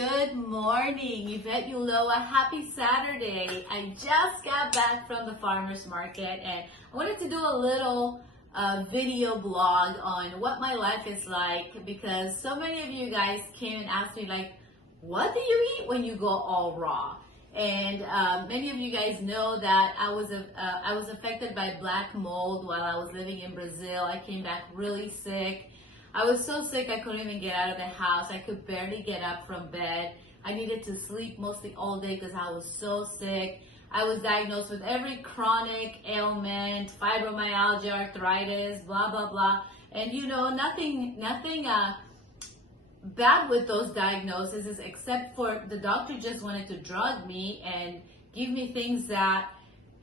Good morning, Yvette Uloa. Happy Saturday. I just got back from the farmer's market and I wanted to do a little video blog on what my life is like, because so many of you guys came and asked me, like, what do you eat when you go all raw? And many of you guys know that I was affected by black mold while I was living in Brazil. I came back really sick. I was so sick I couldn't even get out of the house. I could barely get up from bed. I needed to sleep mostly all day because I was so sick. I was diagnosed with every chronic ailment, fibromyalgia, arthritis, blah, blah, blah. And you know, nothing bad with those diagnoses, except for the doctor just wanted to drug me and give me things that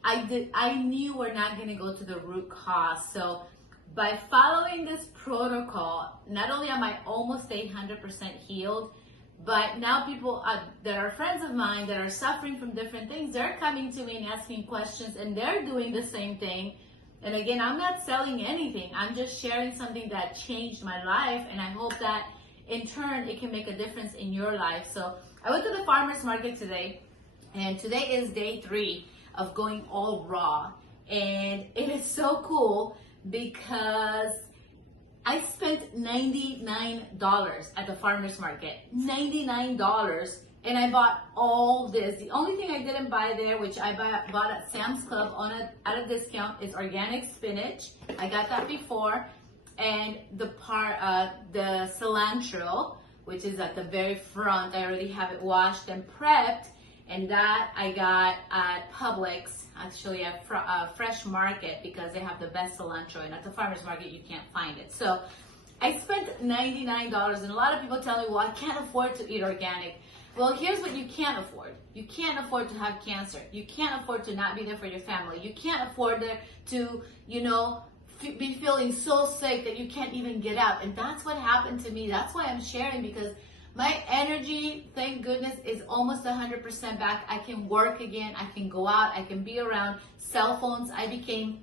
I knew were not going to go to the root cause. So by following this protocol, not only am I almost 100% healed, but now people that are friends of mine that are suffering from different things, they're coming to me and asking questions, and they're doing the same thing. And again, I'm not selling anything. I'm just sharing something that changed my life, and I hope that in turn it can make a difference in your life. So I went to the farmer's market today, and today is day 3 of going all raw. And it is so cool because I spent $99 at the farmer's market. $99, and I bought all this. The only thing I didn't buy there, which I bought at Sam's Club at a discount, is organic spinach. I got that before. And the cilantro, which is at the very front. I already have it washed and prepped, and that I got at Publix, actually at Fresh Market, because they have the best cilantro, and at the farmer's market you can't find it. So I spent $99, and a lot of people tell me, well, I can't afford to eat organic. Well, here's what you can't afford. You can't afford to have cancer. You can't afford to not be there for your family. You can't afford to, be feeling so sick that you can't even get up. And that's what happened to me. That's why I'm sharing, because my energy, thank goodness, is almost 100% back. I can work again. I can go out. I can be around cell phones. I became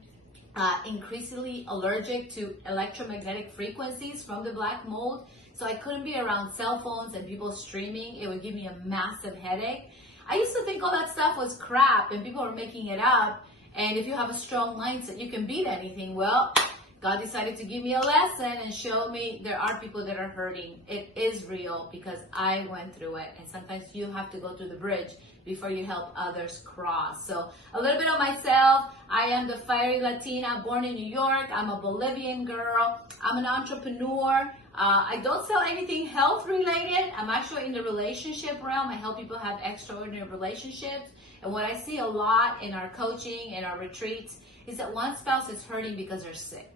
increasingly allergic to electromagnetic frequencies from the black mold. So I couldn't be around cell phones and people streaming. It would give me a massive headache. I used to think all that stuff was crap and people were making it up. And if you have a strong mindset, you can beat anything. Well, God decided to give me a lesson and show me there are people that are hurting. It is real, because I went through it. And sometimes you have to go through the bridge before you help others cross. So a little bit of myself. I am the fiery Latina born in New York. I'm a Bolivian girl. I'm an entrepreneur. I don't sell anything health related. I'm actually in the relationship realm. I help people have extraordinary relationships. And what I see a lot in our coaching and our retreats is that one spouse is hurting because they're sick.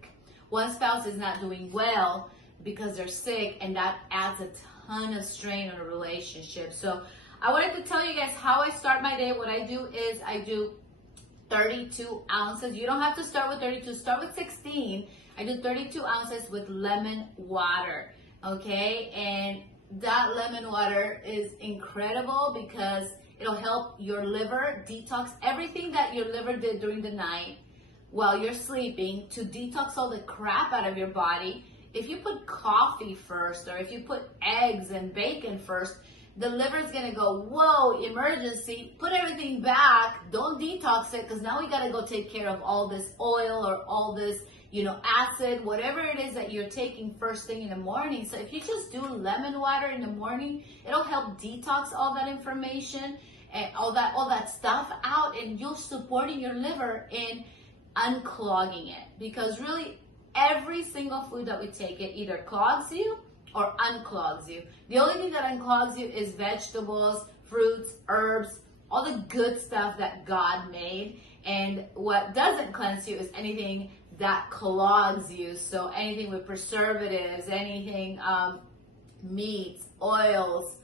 One spouse is not doing well because they're sick, and that adds a ton of strain on a relationship. So I wanted to tell you guys how I start my day. What I do is I do 32 ounces. You don't have to start with 32, start with 16. I do 32 ounces with lemon water, okay? And that lemon water is incredible because it'll help your liver detox everything that your liver did during the night while you're sleeping, to detox all the crap out of your body. If you put coffee first, or if you put eggs and bacon first, the liver's gonna go, whoa, emergency, put everything back, don't detox it, because now we gotta go take care of all this oil or all this, acid, whatever it is that you're taking first thing in the morning. So if you just do lemon water in the morning, it'll help detox all that information and all that stuff out, and you're supporting your liver in unclogging it. Because really, every single food that we take, it either clogs you or unclogs you. The only thing that unclogs you is vegetables, fruits, herbs, all the good stuff that God made. And what doesn't cleanse you is anything that clogs you. So anything with preservatives, anything, meats, oils,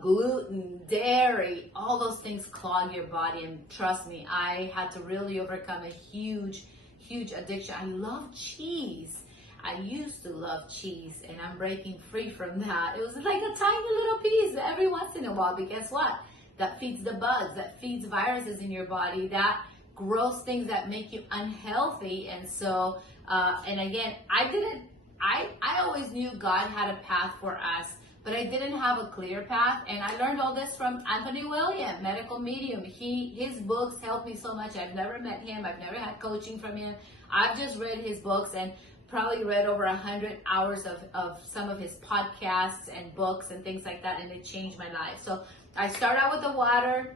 gluten, dairy, all those things clog your body. And trust me, I had to really overcome a huge addiction. I love cheese. I used to love cheese, and I'm breaking free from that. It was like a tiny little piece every once in a while, but guess what? That feeds the bugs, that feeds viruses in your body, that gross things that make you unhealthy. And so, and again, I always knew God had a path for us, but I didn't have a clear path. And I learned all this from Anthony William, medical medium. His books helped me so much. I've never met him. I've never had coaching from him. I've just read his books and probably read over 100 hours of some of his podcasts and books and things like that, and it changed my life. So I start out with the water,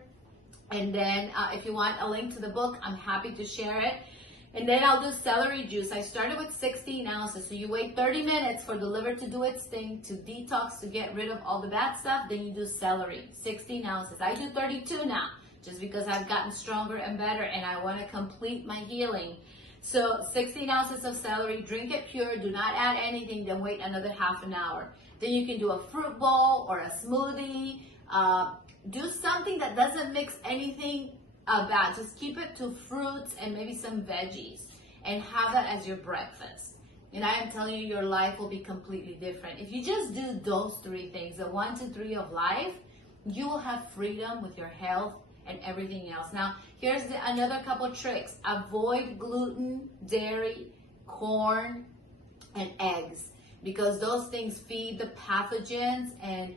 and then if you want a link to the book, I'm happy to share it. And then I'll do celery juice. I started with 16 ounces. So you wait 30 minutes for the liver to do its thing, to detox, to get rid of all the bad stuff. Then you do celery, 16 ounces. I do 32 now, just because I've gotten stronger and better and I want to complete my healing. So 16 ounces of celery, drink it pure, do not add anything, then wait another half an hour. Then you can do a fruit bowl or a smoothie. Do something that doesn't mix anything bad. Just keep it to fruits and maybe some veggies and have that as your breakfast. And I am telling you, your life will be completely different. If you just do those three things, the 1, 2, 3 of life, you will have freedom with your health and everything else. Now, here's another couple tricks. Avoid gluten, dairy, corn, and eggs, because those things feed the pathogens. And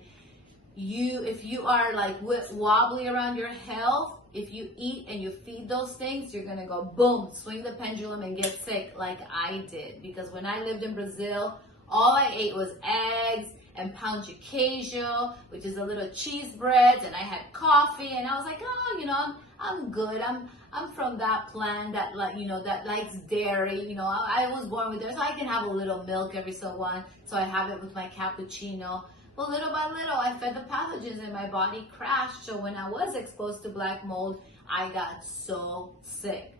if you are like wobbly around your health, if you eat and you feed those things, you're gonna go boom, swing the pendulum and get sick like I did. Because when I lived in Brazil, all I ate was eggs and pão de queijo, which is a little cheese bread, and I had coffee, and I was like, oh, I'm good. I'm from that plant that that likes dairy. I was born with dairy, so I can have a little milk every so once. So I have it with my cappuccino. Well, little by little, I fed the pathogens and my body crashed. So when I was exposed to black mold, I got so sick.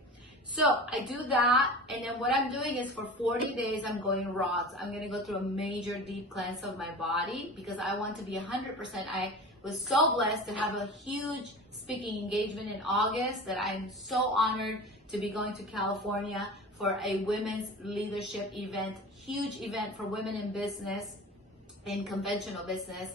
So I do that, and then what I'm doing is for 40 days, I'm going raw. So I'm going to go through a major deep cleanse of my body because I want to be 100%. I was so blessed to have a huge speaking engagement in August that I'm so honored to be going to California for a women's leadership event, huge event for women in business, in conventional business,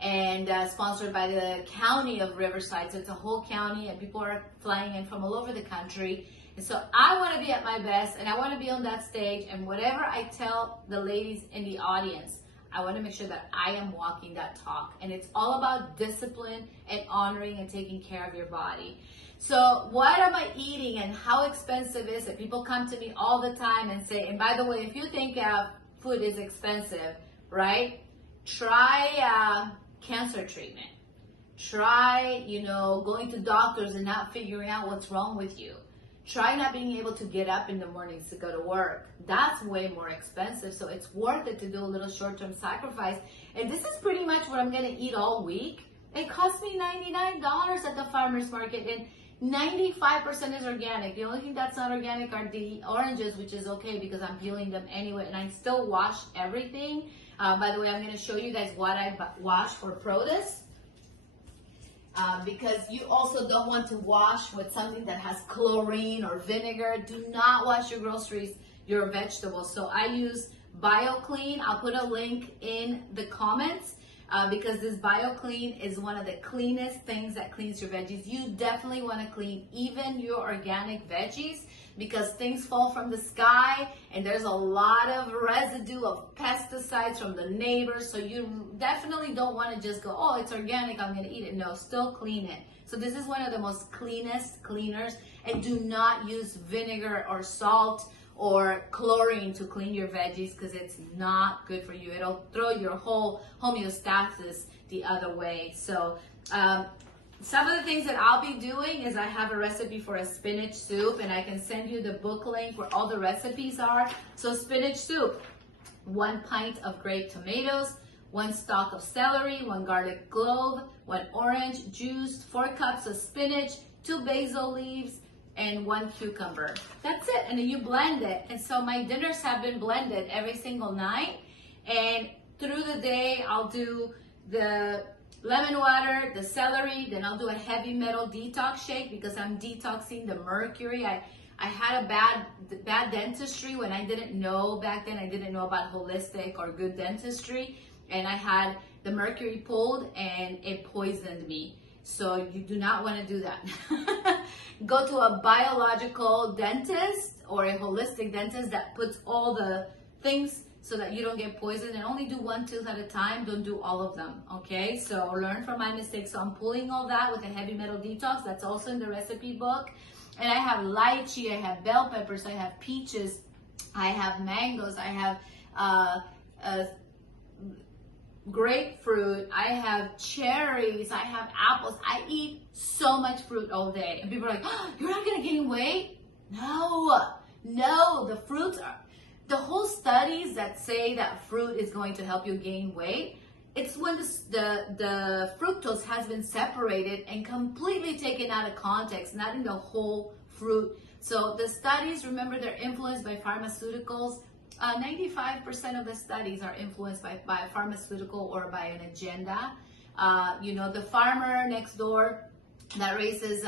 and sponsored by the county of Riverside. So it's a whole county, and people are flying in from all over the country. And so I want to be at my best, and I want to be on that stage, and whatever I tell the ladies in the audience, I want to make sure that I am walking that talk. And it's all about discipline and honoring and taking care of your body. So what am I eating and how expensive is it? People come to me all the time and say, and by the way, if you think food is expensive, right? Try cancer treatment. Try, going to doctors and not figuring out what's wrong with you. Try not being able to get up in the mornings to go to work. That's way more expensive. So it's worth it to do a little short-term sacrifice. And this is pretty much what I'm going to eat all week. It cost me $99 at the farmer's market, and 95% is organic. The only thing that's not organic are the oranges, which is okay because I'm peeling them anyway. And I still wash everything. By the way, I'm going to show you guys what I wash for produce. Because you also don't want to wash with something that has chlorine or vinegar. Do not wash your groceries, your vegetables. So I use BioClean. I'll put a link in the comments because this BioClean is one of the cleanest things that cleans your veggies. You definitely want to clean even your organic veggies because things fall from the sky and there's a lot of residue of pesticides from the neighbors. So you definitely don't want to just go, oh, it's organic, I'm going to eat it. No, still clean it. So this is one of the most cleanest cleaners. And do not use vinegar or salt or chlorine to clean your veggies because it's not good for you. It'll throw your whole homeostasis the other way. So some of the things that I'll be doing is I have a recipe for a spinach soup, and I can send you the book link where all the recipes are. So spinach soup, 1 pint of grape tomatoes, 1 stalk of celery, 1 garlic clove, 1 orange juice, 4 cups of spinach, 2 basil leaves, and 1 cucumber. That's it, and then you blend it. And so my dinners have been blended every single night, and through the day I'll do the lemon water, the celery, then I'll do a heavy metal detox shake because I'm detoxing the mercury. I had a bad dentistry when I didn't know back then. I didn't know about holistic or good dentistry, and I had the mercury pulled and it poisoned me. So you do not want to do that. Go to a biological dentist or a holistic dentist that puts all the things so that you don't get poisoned, and only do one tooth at a time. Don't do all of them, okay? So learn from my mistakes. So I'm pulling all that with a heavy metal detox. That's also in the recipe book. And I have lychee, I have bell peppers, I have peaches, I have mangoes, I have grapefruit, I have cherries, I have apples. I eat so much fruit all day. And people are like, oh, you're not gonna gain weight? No, the fruits are, the whole studies that say that fruit is going to help you gain weight, it's when the fructose has been separated and completely taken out of context, not in the whole fruit. So the studies, remember, they're influenced by pharmaceuticals. 95% of the studies are influenced by a pharmaceutical or by an agenda. The farmer next door that raises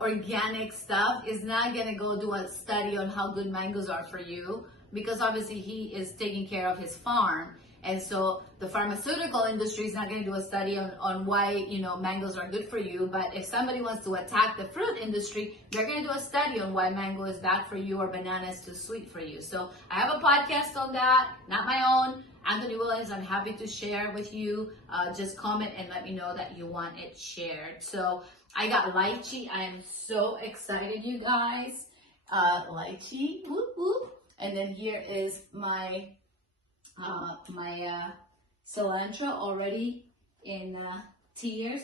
organic stuff is not going to go do a study on how good mangoes are for you, because obviously he is taking care of his farm. And so the pharmaceutical industry is not going to do a study on why, mangoes are good for you. But if somebody wants to attack the fruit industry, they're going to do a study on why mango is bad for you or banana is too sweet for you. So I have a podcast on that, not my own. Anthony Williams, I'm happy to share with you. Just comment and let me know that you want it shared. So I got lychee. I am so excited, you guys. Lychee, whoop, whoop. And then here is my cilantro already in tiers,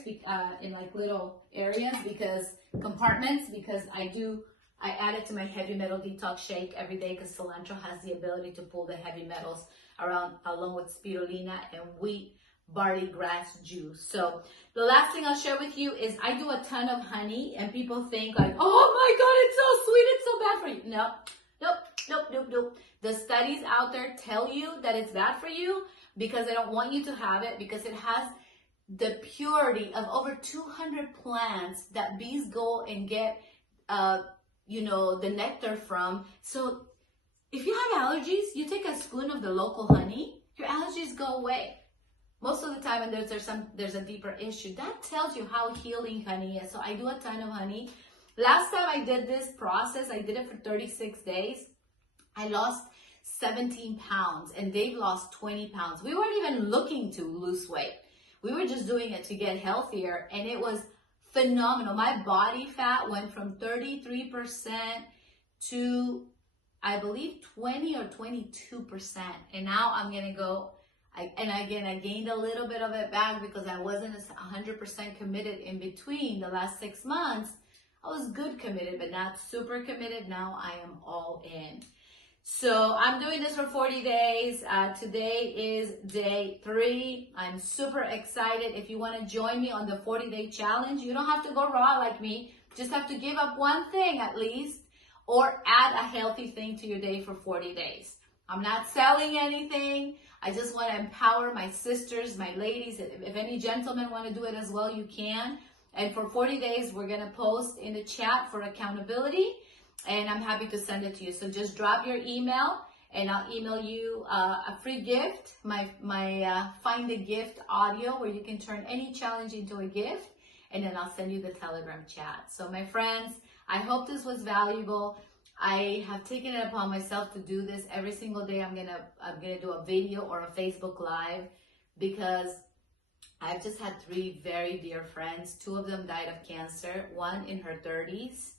in like little areas, because compartments, because I add it to my heavy metal detox shake every day, because cilantro has the ability to pull the heavy metals around, along with spirulina and wheat barley grass juice. So the last thing I'll share with you is I do a ton of honey, and people think like, oh my God, it's so sweet, it's so bad for you. Nope. The studies out there tell you that it's bad for you because they don't want you to have it, because it has the purity of over 200 plants that bees go and get, the nectar from. So if you have allergies, you take a spoon of the local honey, your allergies go away. Most of the time, and there's a deeper issue. That tells you how healing honey is. So I do a ton of honey. Last time I did this process, I did it for 36 days. I lost 17 pounds and they've lost 20 pounds. We weren't even looking to lose weight. We were just doing it to get healthier, and it was phenomenal. My body fat went from 33% to, I believe, 20 or 22%. And now I'm going to go, I gained a little bit of it back because I wasn't 100% committed in between the last 6 months. I was good committed, but not super committed. Now I am all in. So I'm doing this for 40 days. Today is day 3. I'm super excited. If you want to join me on the 40-day challenge, you don't have to go raw like me. Just have to give up one thing at least, or add a healthy thing to your day for 40 days. I'm not selling anything. I just want to empower my sisters, my ladies. If any gentlemen want to do it as well, you can. And for 40 days, we're going to post in the chat for accountability, and I'm happy to send it to you. So just drop your email, and I'll email you a free gift, my Find a Gift audio, where you can turn any challenge into a gift, and then I'll send you the Telegram chat. So my friends, I hope this was valuable. I have taken it upon myself to do this every single day. I'm gonna do a video or a Facebook Live, because I've just had 3 very dear friends. 2 of them died of cancer, one in her 30s,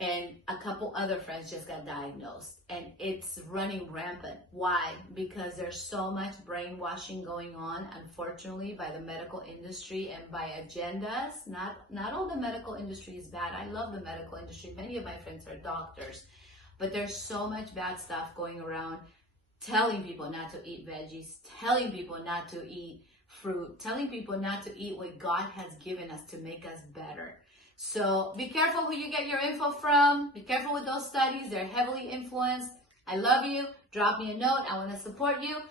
and a couple other friends just got diagnosed. And it's running rampant. Why? Because there's so much brainwashing going on, unfortunately, by the medical industry and by agendas. Not all the medical industry is bad. I love the medical industry. Many of my friends are doctors. But there's so much bad stuff going around, telling people not to eat veggies, telling people not to eat fruit, telling people not to eat what God has given us to make us better. So be careful who you get your info from. Be careful with those studies. They're heavily influenced. I love you. Drop me a note. I want to support you.